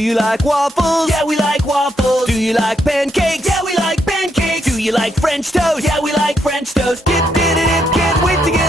you like waffles? Yeah, we like waffles. Do you like pancakes? Yeah, we like pancakes. Do you like French toast? Yeah, we like French toast. Dip, dip, dip, can't wait to get